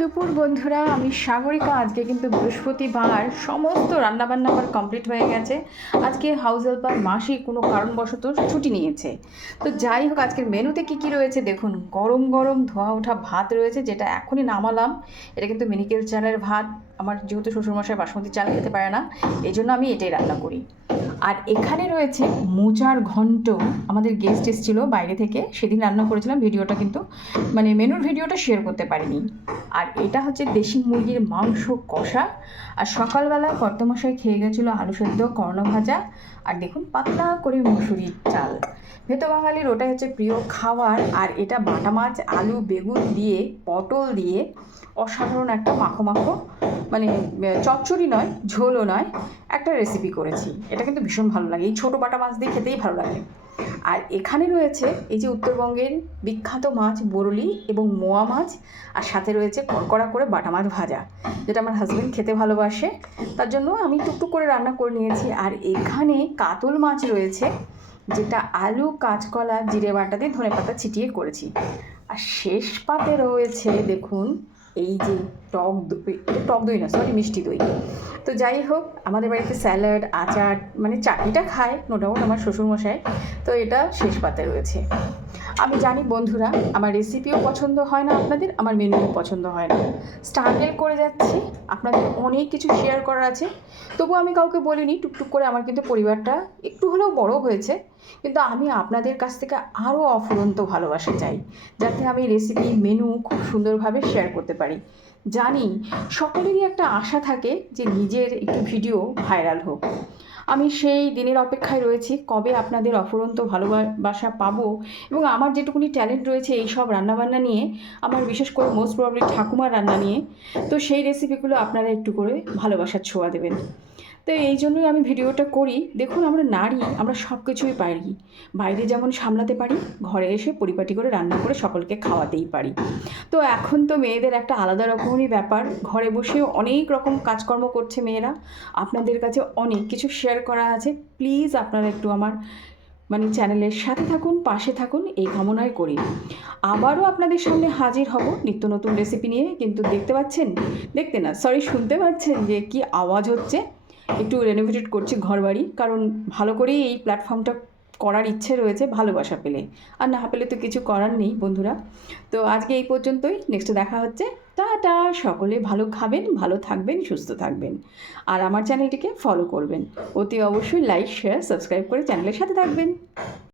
দুপুর বন্ধুরা, আমি সাগরিকা। আজকে কিন্তু বৃহস্পতিবার, সমস্ত রান্নাবান্না আমার কমপ্লিট হয়ে গেছে। আজকে হাউস হেল্পার মাসি কোনো কারণবশত ছুটি নিয়েছে। তো যাই হোক, আজকের মেনুতে কি কি রয়েছে দেখুন। গরম গরম ধোয়া ওঠা ভাত রয়েছে, যেটা এখনই নামালাম। এটা কিন্তু মিনিকেল চালের ভাত। আমার যেহেতু শ্বশুরমশাই বাসমতি চাল খেতে পারে না, এই জন্য আমি এটাই রান্না করি। আর এখানে রয়েছে মোচার ঘন্ট। আমাদের গেস্ট এসেছিলো বাইরে থেকে, সেদিন রান্না করেছিলাম, ভিডিওটা কিন্তু মেনুর ভিডিওটা শেয়ার করতে পারিনি। আর এটা হচ্ছে দেশি মুরগির মাংস কষা। আর সকালবেলা কর্তামশাই খেয়ে গেছিলো আলু সেদ্ধ, করলা ভাজা, আর দেখুন পাতলা করে মুসুরির চাল। ভেতো বাঙালির ওটাই হচ্ছে প্রিয় খাবার। আর এটা বাটা মাছ, আলু, বেগুন দিয়ে, পটল দিয়ে অসাধারণ একটা মাখো মাখো, চচ্চড়ি নয়, ঝোলও নয়, একটা রেসিপি করেছি। এটা কিন্তু ভীষণ ভালো লাগে, এই ছোটো বাটা মাছ দিয়ে খেতেই ভালো লাগে। আর এখানে রয়েছে এই যে উত্তরবঙ্গের বিখ্যাত মাছ বরলি এবং মোয়া মাছ, আর সাথে রয়েছে কড়কড়া করে বাটা মাছ ভাজা, যেটা আমার হাজব্যান্ড খেতে ভালোবাসে, তার জন্য আমি টুকটুক করে রান্না করে নিয়েছি। আর এখানে কাতল মাছ রয়েছে, যেটা আলু, কাঁচকলা, জিরে বাটা দিয়ে ধনেপাতা ছিটিয়ে করেছি। আর শেষ পাতে রয়েছে দেখুন এই যে টক দই না, সরি, মিষ্টি দই। তো যাই হোক, আমাদের বাড়িতে স্যালাড, আচার, চাটনিটা খায় নো ডাউট আমার শ্বশুরমশাই। তো এটা শেষ পাতে রয়েছে। আমি জানি বন্ধুরা, আমার রেসিপিও পছন্দ হয় না আপনাদের, আমার মেনুও পছন্দ হয় না। স্ট্রাগল করে যাচ্ছি, আপনাদের অনেক কিছু শেয়ার করার আছে। তবুও আমি কাউকে বলিনি, টুকটুক করে আমার কিন্তু পরিবারটা একটু হলেও বড় হয়েছে। কিন্তু আমি আপনাদের কাছ থেকে আরও অফুরন্ত ভালোবাসা চাই, যাতে আমি রেসিপি, মেনু খুব সুন্দরভাবে শেয়ার করতে পারি। জানি সকলেরই একটা আশা থাকে যে নিজের একটু ভিডিও ভাইরাল হোক। আমি সেই দিনের অপেক্ষায় রয়েছি, কবে আপনাদের অফুরন্ত ভালোবাসা পাবো। এবং আমার যেটুকুনি ট্যালেন্ট রয়েছে এই সব রান্নাবান্না নিয়ে, আমার বিশেষ করে মোস্ট প্রবলি ঠাকুমার রান্না নিয়ে, তো সেই রেসিপিগুলো আপনারা একটু করে ভালোবাসার ছোঁয়া দেবেন। তো এই জন্যই আমি ভিডিওটা করি। দেখুন, আমরা নারী, আমরা সব কিছুই পারি। বাইরে যেমন সামলাতে পারি, ঘরে এসে পরিপাটি করে রান্না করে সকলকে খাওয়াতেই পারি। তো এখন তো মেয়েদের একটা আলাদা রকমেরই ব্যাপার, ঘরে বসেও অনেক রকম কাজকর্ম করছে মেয়েরা। আপনাদের কাছে অনেক কিছু শেয়ার করা আছে। প্লিজ আপনারা একটু আমার চ্যানেলের সাথে থাকুন, পাশে থাকুন, এই কামনাই করি। আবারও আপনাদের সামনে হাজির হব নিত্য নতুন রেসিপি নিয়ে। কিন্তু শুনতে পাচ্ছেন যে কি আওয়াজ হচ্ছে। একটু রেনোভেটেড করছি ঘরবাড়ি, কারণ ভালো করেই এই প্ল্যাটফর্মটা করার ইচ্ছে রয়েছে, ভালোবাসা পেলে। আর না পেলে তো কিছু করার নেই বন্ধুরা। তো আজকে এই পর্যন্তই, নেক্সট দেখা হচ্ছে। টাটা। সকলে ভালো খাবেন, ভালো থাকবেন, সুস্থ থাকবেন। আর আমার চ্যানেলটিকে ফলো করবেন, অতি অবশ্যই লাইক, শেয়ার, সাবস্ক্রাইব করে চ্যানেলের সাথে থাকবেন।